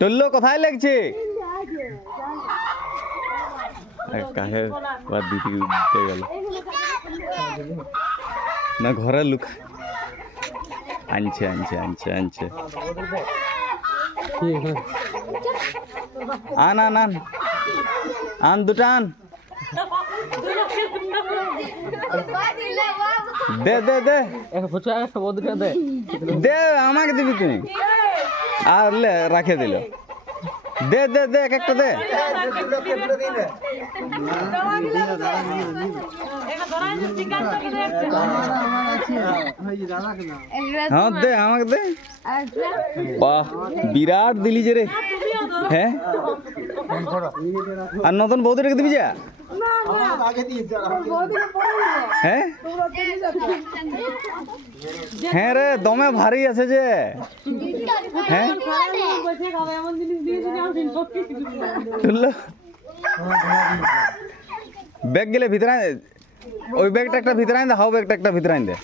টুল্লু কোথায় লাগছে কাহে বাদ দিতে গেল না ঘরে লুক আনছে আনছে আনছে আনছে আন আন আন আন দুটা আন দে দে দে দে আমাকে দিবি তুই আর লে রাখে দিল দে দে দে এক একটা দে হ্যাঁ দে আমাকে দে বাহ বিরাট দিলি যে রে হ্যাঁ আর নতুন বৌদিটাকে দিবি যা হ্যাঁ হ্যাঁ রে দমে ভারী আছে যে হ্যাঁ ব্যাগ গেলে ভিতরে ওই ব্যাগটা একটা ভিতরে আইন দে হাও ব্যাগটা একটা ভিতরে আইন দে